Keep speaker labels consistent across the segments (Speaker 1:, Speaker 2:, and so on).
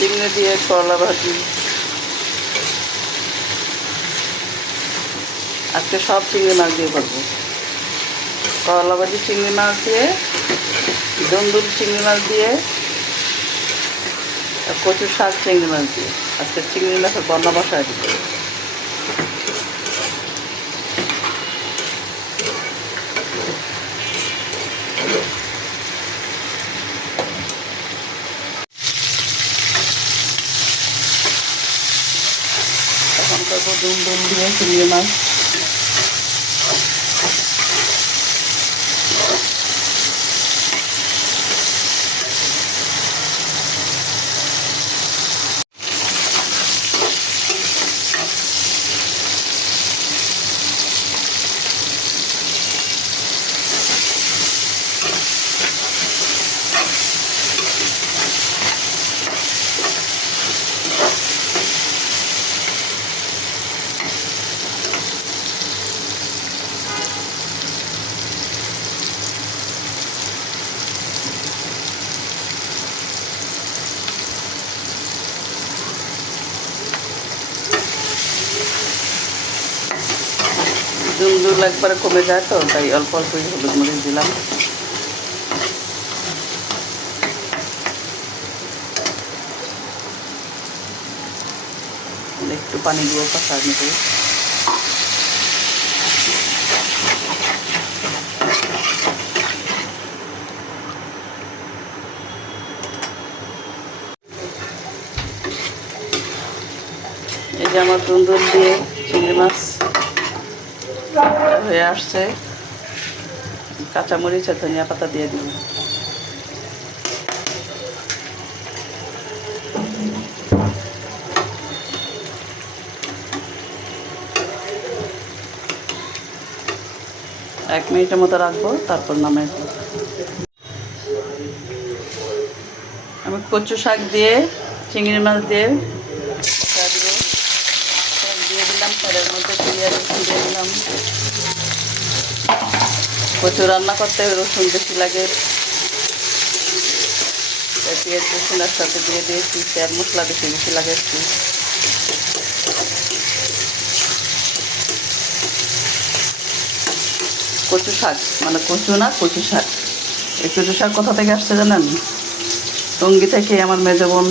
Speaker 1: চিংড়ি দিয়ে করলা ভাজি। আজকে সব চিংড়ি মাছ দিয়ে করব করলা ভাজি চিংড়ি মাছ দিয়ে দন্দুল চিংড়ি মাছ দিয়ে কচু শাক চিংড়ি মাছ দিয়ে। আজকে চিংড়ি মাছের বন্যা বসায় দিতে করব দুম দুম দিয়ে চিংড়ি মাছ দুল একবারে কমে যায় তো, তাই অল্প অল্প হলুদ মরিচ দিলাম। একটু পানি দিব কষার মতো এই যে আমার তন্দুর দিয়ে চিংড়ি মাছ। হয়ে আসছে। কাঁচামরিচ আর ধনিয়া পাতা দিয়ে দিব। এক মিনিটের মতো রাখব, তারপর নামে আমি কচু শাক দিয়ে, চিংড়ি মাছ দিয়ে দিয়ে দিলাম। তেলের মধ্যে দিলাম। কচু রান্না করতে রসুন বেশি লাগে। পেঁয়াজ রসুন একসাথে দিয়ে দিয়েছি, তেল মশলা বেশি বেশি লাগে একটু। কচু শাক মানে কচু না, কচু শাক। এই কচু শাক কোথা থেকে আসছে জানেন? টঙ্গি থেকে আমার মেজ বোন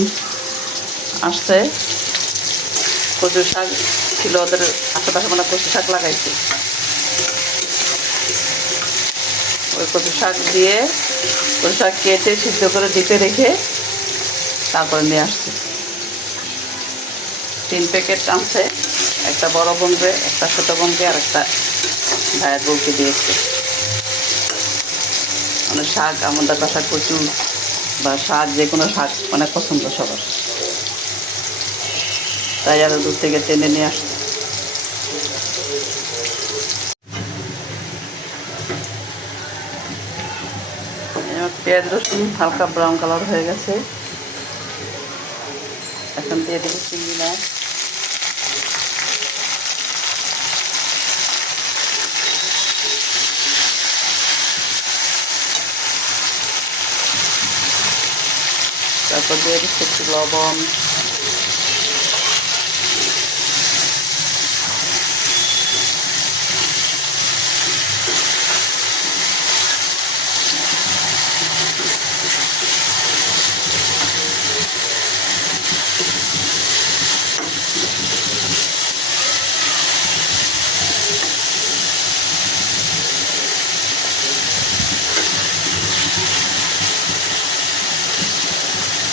Speaker 1: আসছে। কচু শাক ছিল, ওদের আশেপাশে মানে কচু শাক লাগাইছে। ওই কচু শাক দিয়ে কচু শাক কেটে সিদ্ধ করে ডিপে রেখে তারপরে নিয়ে আসছি। তিন প্যাকেট আনছে, একটা বড় বোনকে, একটা ছোটো বোনকে, আর একটা ভাইয়ের বউকে দিয়েছে। মানে শাক, আমাদের বাসা কচু বা শাক যে কোনো শাক অনেক পছন্দ সবার। তাই আরও দূর থেকে টেনে নিয়ে আসছে। পেঁয়াজ রসুন হালকা ব্রাউন কালার হয়ে গেছে। এখন দেবো চিংড়ি মাছ তারপর দিয়ে দিচ্ছি লবণ।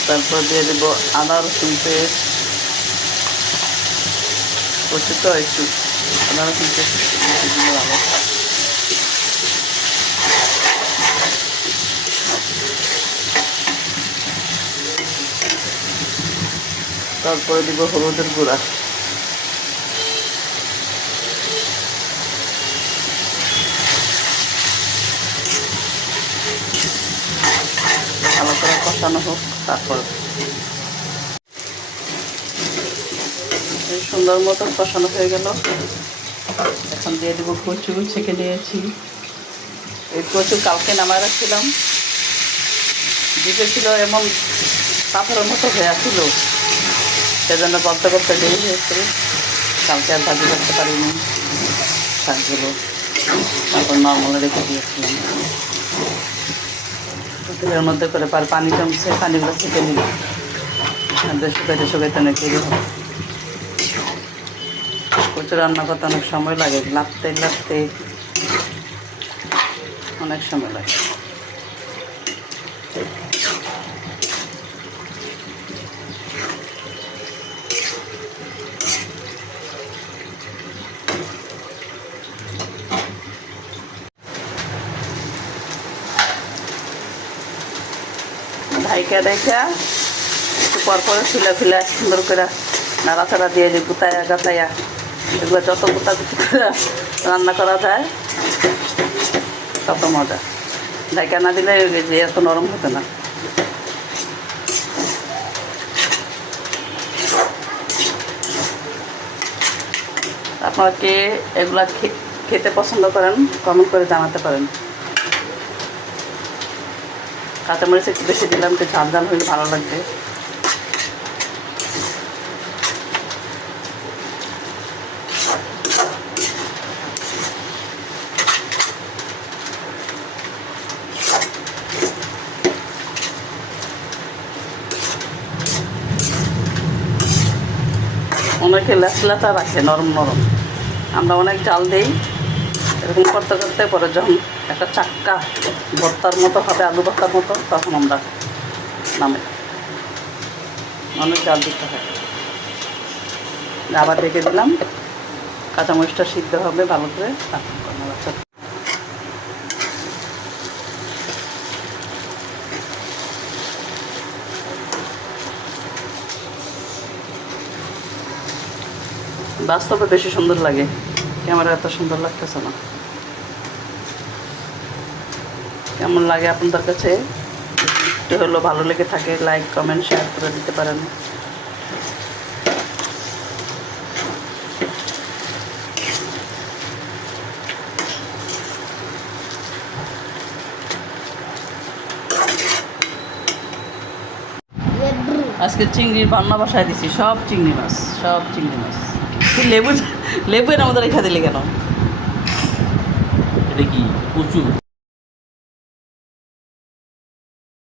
Speaker 1: তারপর দিয়ে দেব আদা, রসুন পেস্ট। কচু তো একটু। আদা, রসুন পেস্ট তারপরে দিব হলুদের গুঁড়া ভালো করে কষানো হোক, তারপর সুন্দর মতো কষানো হয়ে গেল। এখন দিয়ে দেবো কচু ছেঁকে নিয়েছি। এই কচু কালকে নামায় রাখছিলাম। দিতে ছিল এমন কাপড়ের মতো হয়ে আসছিল সেজন্য করতে করতে দেরি হয়েছে। কালকে আর ভাজি করতে পারিনি। শাকগুলো তারপর নর্মালে রেখে দিয়েছিলাম। তেলের মধ্যে করে পার পানি জমছে পানিগুলো ছেঁকে নিল। শুকাইতে শুকাইতে অনেক দেরি হবে রান্না করতে অনেক সময় লাগে, লাপতে লাগতে অনেক সময় লাগে। ঢাইকা ঢাইকা একটু পর পরে ফিলা ফিলা সুন্দর করে নাড়াচাড়া দিয়ে যে গুতায়া গাতায়া, এগুলো যত গুতা গুতি করে রান্না করা যায়, তত মজা। ঢাইকা না দিলে যে এত নরম হতো না। আপনারা কে এগুলা খেতে পছন্দ করেন কমেন্ট করে জানাতে পারেন। কাঁচামরিচ একটু বেশি দিলাম, একটু ঝাল ঝাল হলে ভালো লাগবে। অনেকে লেচলাটা রাখে নরম নরম আমরা অনেক জাল দিই, এরকম করতে করতে পরে যখন একটা চাক্কা ভর্তার মতো হবে আলু ভর্তার মতো, তখন আমরা নামে। অনেক জাল দিতে হয়। আবার রেখে দিলাম। কাঁচামরিচটা সিদ্ধ হবে ভালো করে। বাস্তবে বেশি সুন্দর লাগে। ক্যামেরা এত সুন্দর লাগতেছে না। কেমন লাগে আপনাদের কাছে? একটু হলো ভালো লেগে থাকে লাইক কমেন্ট শেয়ার করে দিতে পারেন। আজকে চিংড়ির বান্না বসায় দিছি, সব চিংড়ি মাছ, সব চিংড়ি মাছ। লেবু লেবু এর আমাদের রেখা দিলি কেন?
Speaker 2: এটা কি, কচু?